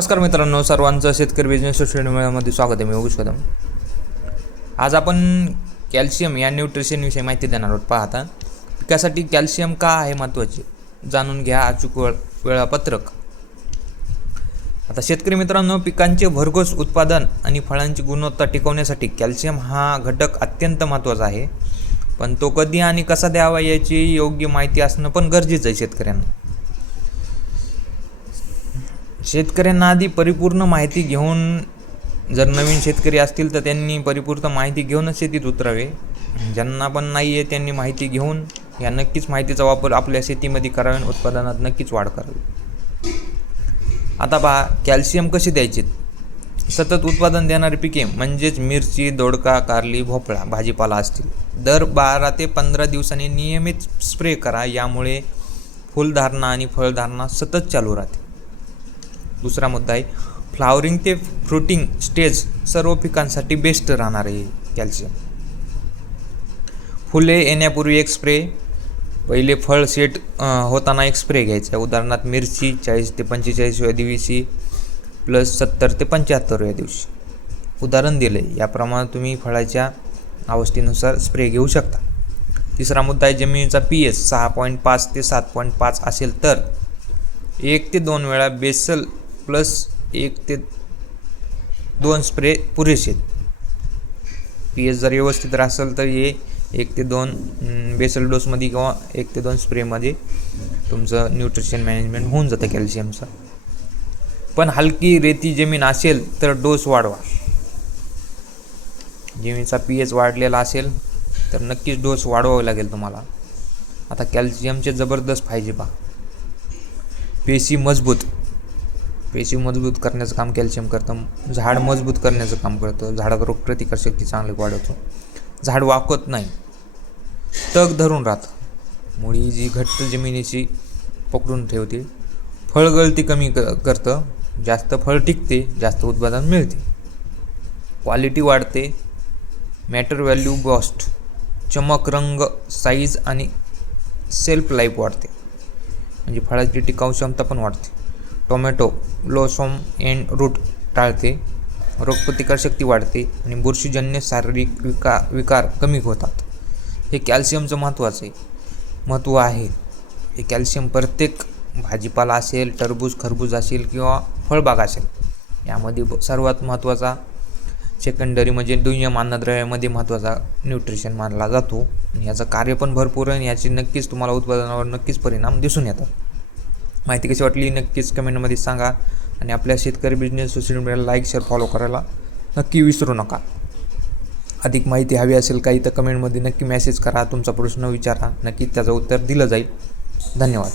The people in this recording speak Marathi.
नमस्कार मित्रांनो, सर्वांचं शेतकरी बिझनेस सोशल मीडियामध्ये स्वागत आहे. मी योगेश कदम. आज आपण कॅल्शियम या न्यूट्रिशनविषयी माहिती देणार आहोत. पाहता पिकासाठी कॅल्शियम का आहे महत्त्वाचे, जाणून घ्या अचूक वेळापत्रक. आता शेतकरी मित्रांनो, पिकांचे भरघोस उत्पादन आणि फळांची गुणवत्ता टिकवण्यासाठी कॅल्शियम हा घटक अत्यंत महत्त्वाचा आहे. पण तो कधी आणि कसा द्यावा याची योग्य माहिती असणं पण गरजेचं आहे. शेतकऱ्यांना आधी परिपूर्ण माहिती घेऊन, जर नवीन शेतकरी असतील तर त्यांनी परिपूर्ण माहिती घेऊनच शेतीत उतरावे. ज्यांना पण नाही आहे त्यांनी माहिती घेऊन या नक्कीच माहितीचा वापर आपल्या शेतीमध्ये करावे आणि उत्पादनात नक्कीच वाढ करावी. आता पहा, कॅल्शियम कसे द्यायचे. सतत उत्पादन देणारी पिके म्हणजेच मिरची, दोडका, कारली, भोपळा, भाजीपाला असतील, दर 12 ते 15 दिवसांनी नियमित स्प्रे करा. यामुळे फुलधारणा आणि फळधारणा सतत चालू राहते. दुसरा मुद्दा आहे फ्लावरिंग ते फ्रुटिंग स्टेज. सर्व पिकांसाठी बेस्ट राहणार आहे कॅल्शियम. फुले येण्यापूर्वी एक स्प्रे, पहिले फळ सेट होताना एक स्प्रे घ्यायचा. उदाहरणार्थ मिरची 40 ते 45व्या दिवशी प्लस 70 ते 75व्या दिवशी उदाहरण दिले. याप्रमाणे तुम्ही फळाच्या अवस्थेनुसार स्प्रे घेऊ शकता. तिसरा मुद्दा आहे जमिनीचा pH 6.5 ते 7.5 असेल तर 1 ते 2 वेळा बेसल प्लस 1 ते 2 स्प्रे पुरेसे. pH जर व्यवस्थित असेल तर 1 ते 2 बेसल डोसमध्ये किंवा 1 ते 2 स्प्रेमध्ये तुमचं न्यूट्रिशन मॅनेजमेंट होऊन जातं कॅल्शियमचं. पण हलकी रेती जमीन असेल तर डोस वाढवा. जमिनीचा pH वाढलेला असेल तर नक्कीच डोस वाढवावा लागेल तुम्हाला. आता कॅल्शियमचे जबरदस्त फायदे पहा. पेशी मजबूत करण्याचं काम कॅल्शियम करतं. झाड मजबूत करण्याचं काम करतं. झाडात रोगप्रतिकारशक्ती चांगली वाढवतो. झाड वाकत नाही, तग धरून राहतं. मुळी जी घट्ट जमिनीची पकडून ठेवते. फळगळती कमी करतं. जास्त फळ टिकते, जास्त उत्पादन मिळते. क्वालिटी वाढते. Matter value boost. चमक, रंग, साईज आणि सेल्फ लाईफ वाढते. म्हणजे फळाची टिकाऊ क्षमता पण वाढते. टोमॅटो ब्लॉसम एंड रूट टाळते. रोगप्रतिकारशक्ती वाढते आणि बुरशीजन्य शारीरिक विकार कमी होतात. हे कॅल्शियमचं महत्त्व आहे. हे कॅल्शियम प्रत्येक भाजीपाला असेल, टरबूज, खरबूज असेल किंवा फळबाग असेल, यामध्ये सर्वात महत्त्वाचा सेकंडरी म्हणजे दुय्यम अन्नद्रव्यामध्ये महत्त्वाचा न्यूट्रिशन मानला जातो. आणि याचं कार्य पण भरपूर आहे. याची नक्कीच तुम्हाला उत्पादनावर नक्कीच परिणाम दिसून येतात. माहिती कशी वाटली नक्कीच कमेंटमध्ये सांगा. आणि आपल्या शेतकरी बिझनेस सोशल मीडियाला लाईक, शेअर, फॉलो करायला नक्की विसरू नका. अधिक माहिती हवी असेल काही तर कमेंटमध्ये नक्की मेसेज करा. तुमचा प्रश्न विचारा, नक्कीच त्याचं उत्तर दिलं जाईल. धन्यवाद.